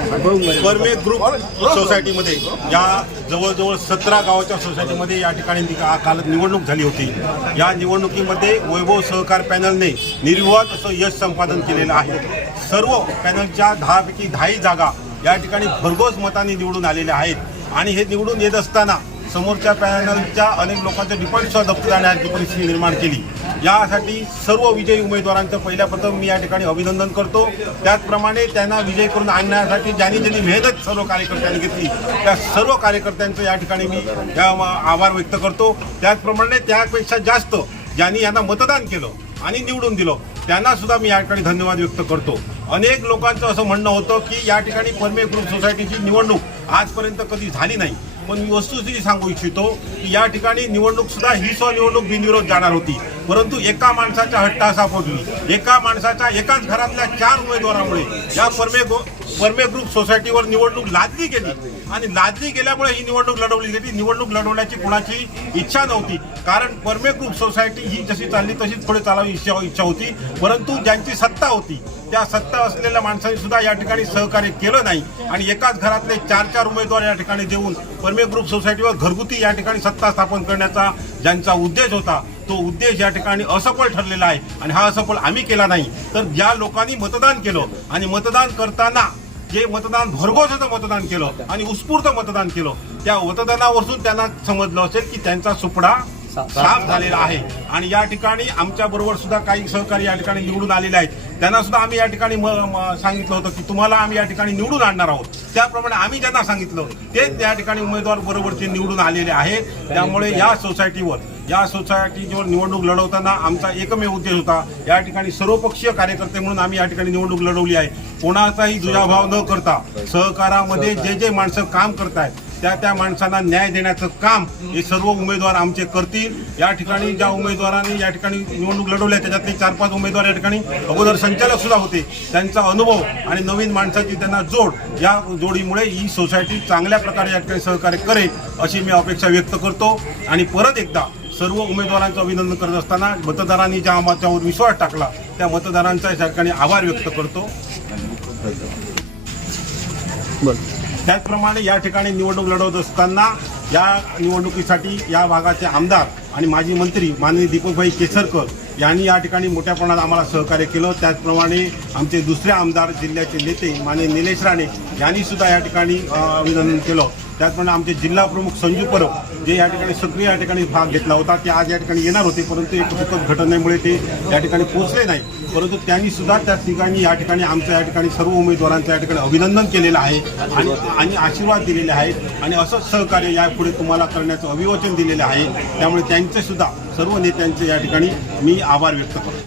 परमे group सोसायटीमध्ये या जवळजवळ सतरा गावाच्या सोसायटीमध्ये या ठिकाणी का- काल निवडणूक झाली होती. या निवडणुकीमध्ये वैभव सहकार पॅनलने निर्विवाद असं यश संपादन केलेलं आहे. सर्व पॅनलच्या दहापैकी दहाही जागा या ठिकाणी भरघोस मताने निवडून आलेल्या आहेत. आणि हे निवडून येत असताना समोरच्या पॅनलच्या अनेक लोकांच्या डिपॉझिटसुद्धा जप्त जाण्याची परिस्थिती निर्माण केली यासाठी सर्व विजयी उमेदवारांचं पहिल्याप्रथम मी या ठिकाणी अभिनंदन करतो. त्याचप्रमाणे त्यांना विजय करून आणण्यासाठी ज्यांनी ज्यांनी मेहनत सर्व कार्यकर्त्यांनी घेतली त्या सर्व कार्यकर्त्यांचं या ठिकाणी मी या आभार व्यक्त करतो. त्याचप्रमाणे त्यापेक्षा जास्त ज्यांनी यांना मतदान केलं आणि निवडून दिलं त्यांना सुद्धा मी या ठिकाणी धन्यवाद व्यक्त करतो. अनेक लोकांचं असं म्हणणं होतं की या ठिकाणी परमे ग्रुप सोसायटीची निवडणूक आजपर्यंत कधी झाली नाही. पण मी वस्तुस्थिती सांगू इच्छितो की या ठिकाणी निवडणूक सुद्धा ही स्वनिवडणूक बिनविरोध जाणार होती. परंतु एका माणसाच्या हट्टा सापडली एका माणसाच्या एकाच घरातल्या चार उमेदवारामुळे या परमे गो- परमे ग्रुप सोसायटीवर निवडणूक लादली गेली. आणि लादली गेल्यामुळे ही निवडणूक लढवली गेली. निवडणूक लढवण्याची कोणाची इच्छा नव्हती. कारण परमे ग्रुप सोसायटी ही जशी चालली तशीच पुढे चालावी इच्छा इच्छा होती. परंतु ज्यांची सत्ता होती त्या सत्ता असलेल्या माणसांनी सुद्धा या ठिकाणी सहकार्य केलं नाही. आणि एकाच घरातले चार चार उमेदवार या ठिकाणी देऊन परमे ग्रुप सोसायटीवर घरगुती या ठिकाणी सत्ता स्थापन करण्याचा ज्यांचा उद्देश होता तो उद्देश या ठिकाणी असफल ठरलेला आहे आणि हा असफल आम्ही केला नाही. तर ज्या लोकांनी मतदान केलं आणि मतदान करताना जे मतदान भरघोस असं मतदान केलं आणि उत्स्फूर्त मतदान केलं त्या मतदानावरून त्यांना समजलं असेल की त्यांचा सुपडा साफ झालेला आहे. आणि या ठिकाणी आमच्या बरोबर सुद्धा काही सहकारी या ठिकाणी निवडून आलेले आहेत. त्यांना सुद्धा आम्ही या ठिकाणी सांगितलं होतं की तुम्हाला आम्ही या ठिकाणी निवडून आणणार आहोत. त्याप्रमाणे आम्ही ज्यांना सांगितलं तेच त्या ठिकाणी उमेदवार बरोबरचे निवडून आलेले आहेत. त्यामुळे या सोसायटीवर या सोसायटीवर निवडणूक लढवताना आमचा एकमेव उद्देश होता या ठिकाणी सर्वपक्षीय कार्यकर्ते म्हणून आम्ही या ठिकाणी निवडणूक लढवली आहे. कोणाचाही दुजाभाव न करता सहकारामध्ये जे जे माणसं काम करतायत त्या त्या माणसांना न्याय देण्याचं काम हे सर्व उमेदवार आमचे करतील. या ठिकाणी ज्या उमेदवारांनी या ठिकाणी निवडणूक लढवल्या त्याच्यातले चार पाच उमेदवार या ठिकाणी अगोदर संचालक सुद्धा होते. त्यांचा अनुभव आणि नवीन माणसाची त्यांना जोड या जोडीमुळे ही सोसायटी चांगल्या प्रकारे या ठिकाणी सहकार्य करेल अशी मी अपेक्षा व्यक्त करतो. आणि परत एकदा सर्व उमेदवारांचं अभिनंदन करत असताना मतदारांनी ज्या आमच्यावर विश्वास टाकला त्या मतदारांचा या ठिकाणी आभार व्यक्त करतो. त्याचप्रमाणे या ठिकाणी निवडणूक लढवत असताना या निवडणुकीसाठी या भागाचे आमदार आणि माजी मंत्री माननीय दीपकभाई केसरकर यांनी या ठिकाणी मोठ्या प्रमाणात आम्हाला सहकार्य केलं. त्याचप्रमाणे आमचे दुसरे आमदार जिल्ह्याचे नेते माननीय निलेश राणे यांनी सुद्धा या ठिकाणी अभिनंदन केलं. त्याचप्रमाणे आमचे जिल्हा प्रमुख संजू परब जे या ठिकाणी सक्रिय या ठिकाणी भाग घेतला होता ते आज या ठिकाणी येणार होते परंतु एक दुःखद घटनेमुळे ते या ठिकाणी पोहोचले नाही. परंतु त्यांनी सुद्धा त्या ठिकाणी या ठिकाणी आमच्या या ठिकाणी सर्व उमेदवारांचं या ठिकाणी अभिनंदन केलेलं आहे आणि आणि आशीर्वाद दिलेले आहेत. आणि असंच सहकार्य यापुढे तुम्हाला करण्याचं अभिवचन दिलेलं आहे. त्यामुळे त्यांचे सुद्धा सर्व नेत्यांचे या ठिकाणी मी आभार व्यक्त करतो.